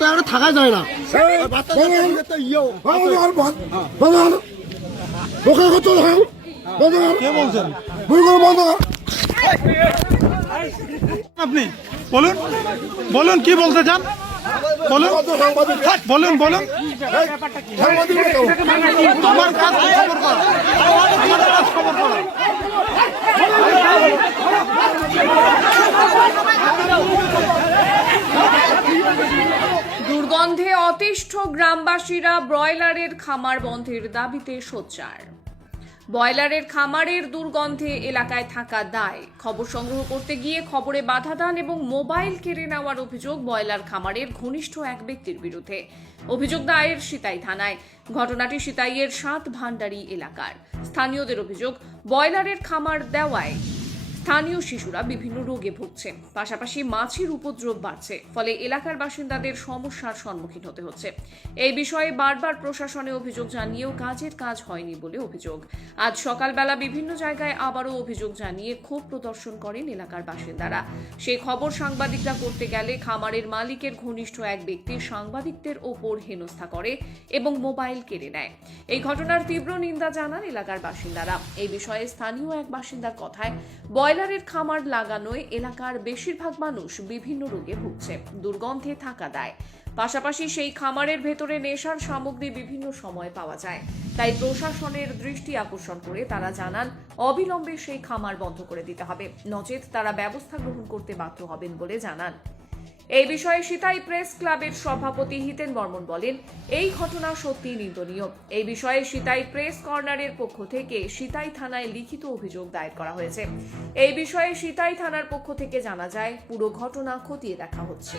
তারা থাকা যায় না। কে বলছেন? আপনি বলুন বলুন কি বলতে চান? বলুন বলুন বলুন। আমার কাজ খবর করা? আমার কাজ খবর করা? দুর্গন্ধে অতিষ্ঠ গ্রামবাসীরা ব্রয়লারের খামার বন্ধের দাবিতে সোচ্চার। ব্রয়লারের খামারের দুর্গন্ধে এলাকায় থাকা দায়। খবর সংগ্রহ করতে গিয়ে খবরে বাধা দান এবং মোবাইল কেড়ে নেওয়ার অভিযোগ ব্রয়লার খামারের ঘনিষ্ঠ এক ব্যক্তির বিরুদ্ধে। অভিযোগ দায়ের সিতাই থানায়। ঘটনাটি সিতাইয়ের সাত ভান্ডারি এলাকার। স্থানীয়দের অভিযোগ, ব্রয়লারের খামার দেওয়ায় স্থানীয় শিশুরা বিভিন্ন রোগে ভুগছে। পাশাপাশি মাছির উপদ্রব বাড়ছে, ফলে এলাকার বাসিন্দাদের সমস্যার সম্মুখীন হতে হচ্ছে। এই বিষয়ে বারবার প্রশাসনে অভিযোগ জানিয়েও কাজের কাজ হয়নি বলে অভিযোগ। আজ সকালবেলা বিভিন্ন জায়গায় আবারও অভিযোগ জানিয়ে ক্ষোভ প্রদর্শন করেন এলাকার বাসিন্দারা। সেই খবর সাংবাদিকরা করতে গেলে খামারের মালিকের ঘনিষ্ঠ এক ব্যক্তি সাংবাদিকদের ওপর হেনস্থা করে এবং মোবাইল কেড়ে নেয়। এই ঘটনার তীব্র নিন্দা জানান এলাকার বাসিন্দারা। এই বিষয়ে স্থানীয় এক বাসিন্দার কথায় ব্রয়লারের খামার লাগানোয় এলাকার বেশিরভাগ মানুষ বিভিন্ন রোগে ভুগছে, দুর্গন্ধে থাকা দেয়। পাশাপাশি সেই খামারের ভেতরে নেশার সামগ্রী বিভিন্ন সময় পাওয়া যায়। তাই প্রশাসনের দৃষ্টি আকর্ষণ করে তারা জানান, অবিলম্বে সেই খামার বন্ধ করে দিতে হবে। নচেত তারা ব্যবস্থা গ্রহণ করতে বাধ্য হবেন বলে জানান। এই বিষয়ে সিতাই প্রেস ক্লাবের সভাপতি হিতেন বর্মন বলেন, এই ঘটনা সত্যি নিন্দনীয়। এই বিষয়ে সিতাই প্রেস কর্নারের পক্ষ থেকে সিতাই থানায় লিখিত অভিযোগ দায়ের করা হয়েছে। এই বিষয়ে সিতাই থানার পক্ষ থেকে জানা যায়, পুরো ঘটনা খতিয়ে দেখা হচ্ছে।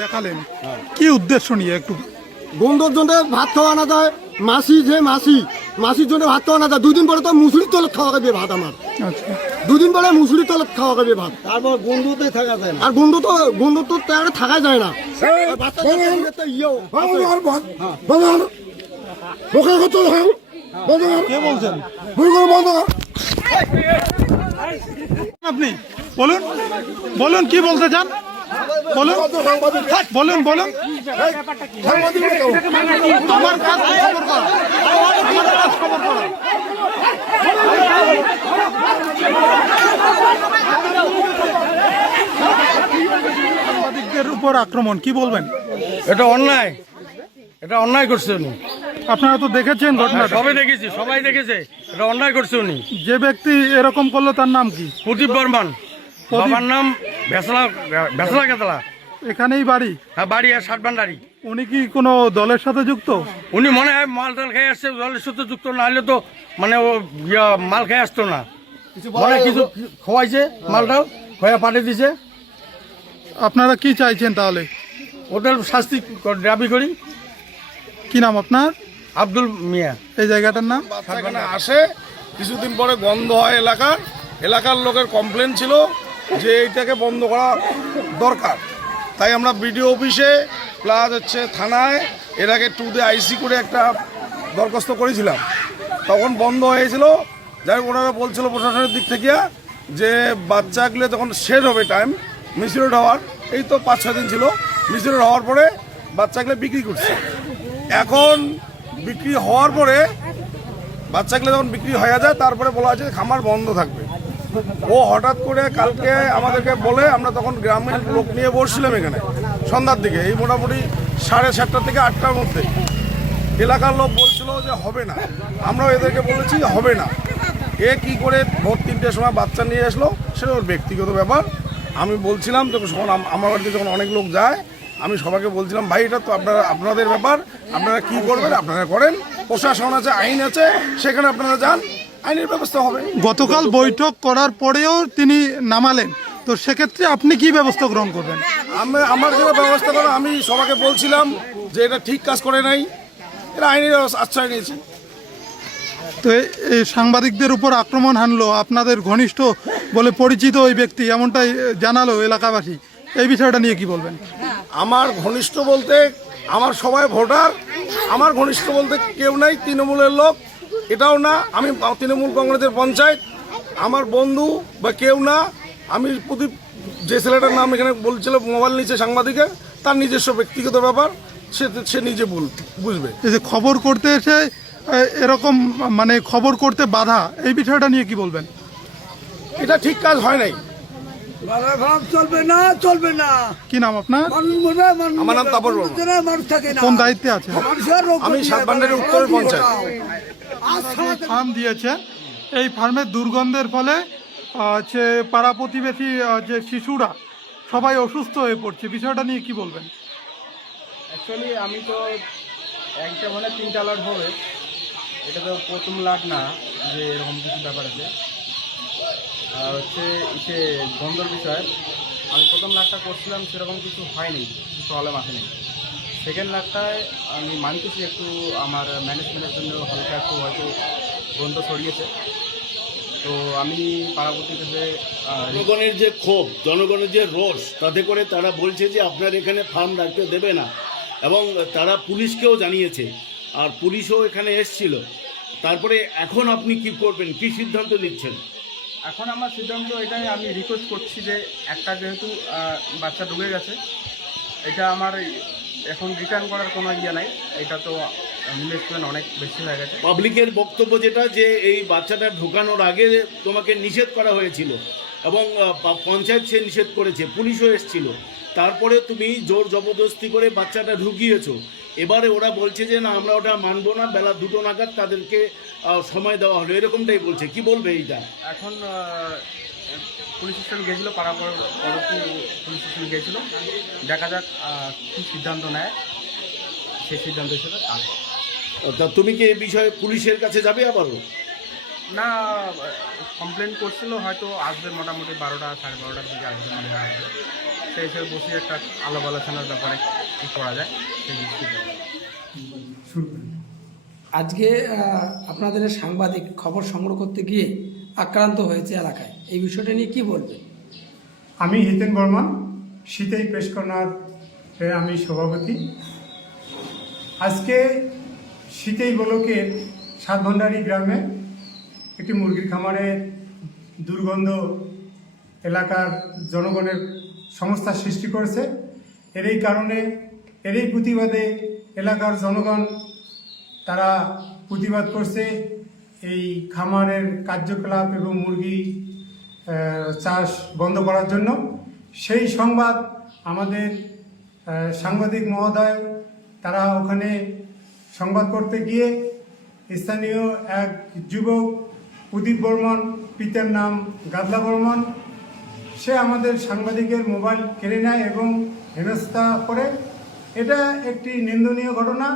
দেখালেন। কি উদ্দেশ্য নিয়ে একটু? গন্ধর জন্য ভাত খাওয়া না যায় মাসি যে মাসি মাসির জন্য ভাত খাওয়া না যায় দুদিন পরে তো মুসুরির তলত খাওয়া খাবে ভাত আমার। আচ্ছা। দুদিন পরে মুসুরির তলত খাওয়া খাবে ভাত। তারপর বন্ধুতে থাকা যায় না। আর গন্ধ তো গন্ধ তো তারা থাকা যায় না। কে বলছেন? আপনি বলুন। বলুন কি বলতে চান? বলুন। বলুন বলুন। আমার কাজ খবর করা? আমার কাজ খবর করা? সাংবাদিকদের উপর আক্রমণ কি বলবেন? এটা অন্যায়। এটা অন্যায় করছে উনি। আপনারা তো দেখেছেন ঘটনা সবাই দেখেছি সবাই দেখেছে। এটা অন্যায় করছে উনি। যে ব্যক্তি এরকম করল তার নাম কি? প্রদীপ বর্মান। বাবার নাম ভেসলা ভেসলা কেতলা? এখানেই বাড়ি। হ্যাঁ বাড়ি আর ষাট ভান্ডারি। উনি কি কোনো দলের সাথে যুক্ত? উনি মনে হয় মাল টাল খেয়ে আসছে জলের সাথে যুক্ত না হলে তো মানে ও ইয়া, মাল খেয়ে আসতো না। মনে কিছু খোয়াইছে মালটাও খোয়া পাঠিয়ে দিছে। আপনারা কি চাইছেন তাহলে? ওদের শাস্তি দাবি করি। কি নাম আপনার? আব্দুল মিয়া। এই জায়গাটার নাম? এখানে আসে কিছুদিন পরে গন্ধ হয় এলাকার এলাকার লোকের কমপ্লেন ছিল। যে এইটাকে বন্ধ করা দরকার। তাই আমরা বিডিও অফিসে প্লাস হচ্ছে থানায় এর আগে টুতে আইসি করে একটা দরখাস্ত করেছিলাম। তখন বন্ধ হয়েছিল। যাই ওনারা বলছিল প্রশাসনের দিক থেকে যে বাচ্চাগুলো যখন শেষ হবে টাইম মিসিউড হওয়ার, এই তো পাঁচ ছয় দিন ছিল মিসিউড হওয়ার পরে বাচ্চাগুলো বিক্রি করছে। এখন বিক্রি হওয়ার পরে বাচ্চাগুলো যখন বিক্রি হয়ে যায়, তারপরে বলা আছে খামার বন্ধ থাকবে। ও হঠাৎ করে কালকে আমাদেরকে বলে আমরা তখন গ্রামের লোক নিয়ে বসছিলাম এখানে, সন্ধ্যার দিকে, এই মোটামুটি সাড়ে সাতটা থেকে আটটার মধ্যে। এলাকার লোক বলছিল যে হবে না, আমরাও এদেরকে বলেছি হবে না। এ কি করে ভোর তিনটের সময় বাচ্চা নিয়ে আসলো সেটা ওর ব্যক্তিগত ব্যাপার। আমি বলছিলাম যখন আমার বাড়িতে যখন অনেক লোক যায়, আমি সবাইকে বলছিলাম, ভাই, এটা তো আপনারা, আপনাদের ব্যাপার, আপনারা কি করবেন, আপনারা করেন। প্রশাসন আছে, আইন আছে, সেখানে আপনারা যান। আইনের ব্যবস্থা হবে। গতকাল বৈঠক করার পরেও তিনি নামালেন। তো সেক্ষেত্রে আপনি কি ব্যবস্থা গ্রহণ করবেন? আমি আমার যেটা ব্যবস্থা করা আমি সবাইকে বলছিলাম যে এটা ঠিক কাজ করে নাই। এটা আইনের আশ্রয় নিয়েছি। তো এই সাংবাদিকদের উপর আক্রমণ হানলো আপনাদের ঘনিষ্ঠ বলে পরিচিত ওই ব্যক্তি এমনটাই জানালো এলাকাবাসী। এই বিষয়টা নিয়ে কি বলবেন? আমার ঘনিষ্ঠ বলতে আমার সবাই ভোটার আমার ঘনিষ্ঠ বলতে কেউ নাই তৃণমূলের লোক। এটাও না আমি তৃণমূল কংগ্রেসের পঞ্চায়েত আমার বন্ধু বা কেউ না আমি প্রদীপ যে ছেলেটার নাম এখানে বলছিল মোবাইল নিচে সাংবাদিকের তার নিজস্ব ব্যক্তিগত ব্যাপার সে সে নিজে বল- বুঝবে। এই যে খবর করতে এসে এরকম মানে খবর করতে বাধা এই বিষয়টা নিয়ে কি বলবেন? এটা ঠিক কাজ হয় নাই। চলবে না চলবে না। কি নাম আপনার? মানুষ মরবে মানুষ আমার নাম মরবে, তাপস মানুষ বর্মা। মরবে না, মানুষ থাকে না। কোন দায়িত্বে আছে? আমি পারে, উত্তরের পঞ্চায়েত। করাও? ফার্ম দিয়েছে। এই ফার্মের দুর্গন্ধের ফলে যে পাড়া প্রতিবেশী যে শিশুরা সবাই অসুস্থ হয়ে পড়ছে। বিষয়টা নিয়ে কি বলবেন? অ্যাকচুয়ালি আমি তো একটা মানে তিনটা লাট হবে। এটা তো প্রথম লাট না যে এরকম কিছু ব্যাপার আছে। আর হচ্ছে সে গন্ধর বিষয়। আমি প্রথম লাটটা করছিলাম সেরকম কিছু হয়নি কিছু প্রবলেম আসেনি। সেকেন্ড লাখটায় আমি মানতেছি একটু আমার ম্যানেজমেন্টের জন্য হালকা একটু হয়তো গন্ধ ছড়িয়েছে। তো আমি পাড়াপতি কাছে জনগণের যে ক্ষোভ জনগণের যে রোষ তাতে করে তারা বলছে যে আপনার এখানে ফার্ম রাখতে দেবে না। এবং তারা পুলিশকেও জানিয়েছে। আর পুলিশও এখানে এসছিল। তারপরে এখন আপনি কি করবেন? কি সিদ্ধান্ত নিচ্ছেন? এখন আমার সিদ্ধান্ত এটাই আমি রিকোয়েস্ট করছি যে একটা যেহেতু বাচ্চা ঢুকে গেছে এটা আমার এখন রিটার্ন করার কোনো ইয়ে নাই। এটা তো ইনভেস্টমেন্ট অনেক বেশি হয়ে গেছে। পাবলিকের বক্তব্য যেটা যে এই বাচ্চাটা ঢোকানোর আগে তোমাকে নিষেধ করা হয়েছিল এবং পঞ্চায়েত সে নিষেধ করেছে পুলিশও এসেছিল। তারপরে তুমি জোর জবরদস্তি করে বাচ্চাটা ঢুকিয়েছো। এবারে ওরা বলছে যে না আমরা ওটা মানবো না বেলা দুটো নাগাদ তাদেরকে সময় দেওয়া হলো। এরকমটাই বলছে। কি বলবে এইটা? এখন পুলিশ স্টেশন গেছিল পাড়া পর- পরবর্তী পুলিশ স্টেশন গেছিল। দেখা যাক কী সিদ্ধান্ত নেয়। সেই সিদ্ধান্ত হিসেবে আসবে তা তুমি কি এই বিষয়ে পুলিশের কাছে যাবে আবারও? না কমপ্লেন করছিল হয়তো আসবে মোটামুটি বারোটা সাড়ে বারোটার দিকে আসবে মনে হয়। আসবে। সেই হিসেবে বসে একটা আলাপ আলোচনার ব্যাপারে কী করা যায় সেই দৃষ্টিতে। আজকে আপনাদের সাংবাদিক খবর সংগ্রহ করতে গিয়ে আক্রান্ত হয়েছে এলাকায়। এই বিষয়টা নিয়ে কি বলবেন আমি হিতেন বর্মা শীতেই কর্নার আমি সভাপতি। আজকে শীতেই ব্লকের সাতভণ্ডারি গ্রামে একটি মুরগির খামারে দুর্গন্ধ এলাকার জনগণের সমস্যার সৃষ্টি করেছে। এর এই কারণে এরই প্রতিবাদে এলাকার জনগণ তারা প্রতিবাদ করছে। এই খামারের কার্যকলাপ এবং মুরগি চাষ বন্ধ করার জন্য। সেই সংবাদ আমাদের সাংবাদিক মহোদয়, তারা ওখানে সংবাদ করতে গিয়ে স্থানীয় এক যুবক প্রদীপ বর্মন, পিতার নাম গাদলা বর্মন, সে আমাদের সাংবাদিকের মোবাইল কেড়ে নেয় এবং হেনস্থা করে। এটা একটি নিন্দনীয় ঘটনা।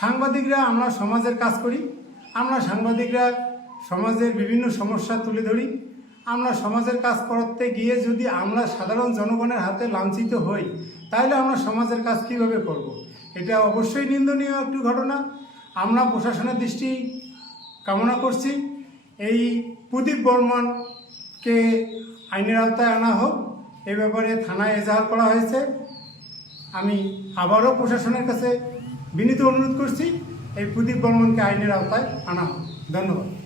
সাংবাদিকরা আমরা সমাজের কাজ করি। আমরা সাংবাদিকরা সমাজের বিভিন্ন সমস্যা তুলে ধরি। আমরা সমাজের কাজ করতে গিয়ে যদি আমরা সাধারণ জনগণের হাতে লাঞ্ছিত হই, তাহলে আমরা সমাজের কাজ কীভাবে করব। এটা অবশ্যই নিন্দনীয় একটি ঘটনা। আমরা প্রশাসনের দৃষ্টি কামনা করছি। এই প্রদীপ বর্মনকে আইনের আওতায় আনা হোক। এ ব্যাপারে থানায় এজাহার করা হয়েছে। আমি আবারও প্রশাসনের কাছে বিনীত অনুরোধ করছি। এই প্রদীপ বর্মনকে আইনের আওতায় আনা হোক। ধন্যবাদ।